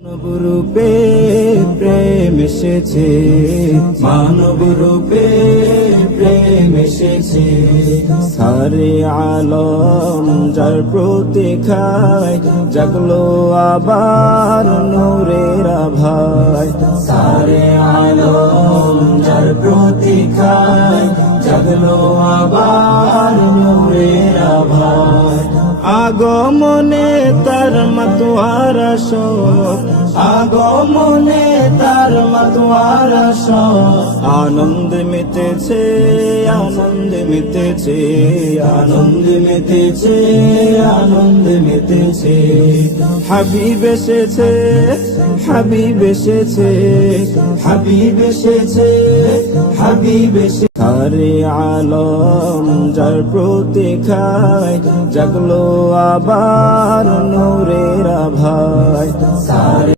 মানব রূপে প্রেম এসেছে, মানব রূপে প্রেম এসেছে। সারে আলম যার প্রতীক্ষায় জাগলো আবার নূরের আভায়। সারে আলম যার প্রতীক্ষায় জাগলো আবার নূরের আভায়। আগমনে তার মাতোয়ারা শোক, আগমনে তার মাতোয়ারা শোক। আনন্দ মেতেছে, আনন্দ মেতেছে, আনন্দ মেতেছে, আনন্দ মেতেছে। হাবিব এসেছে, হাবিব এসেছে, হাবিব এসেছে, হাবিব এসেছে। সারে আলম যার প্রতীক্ষায় জাগলো আবার নূরের আভায়।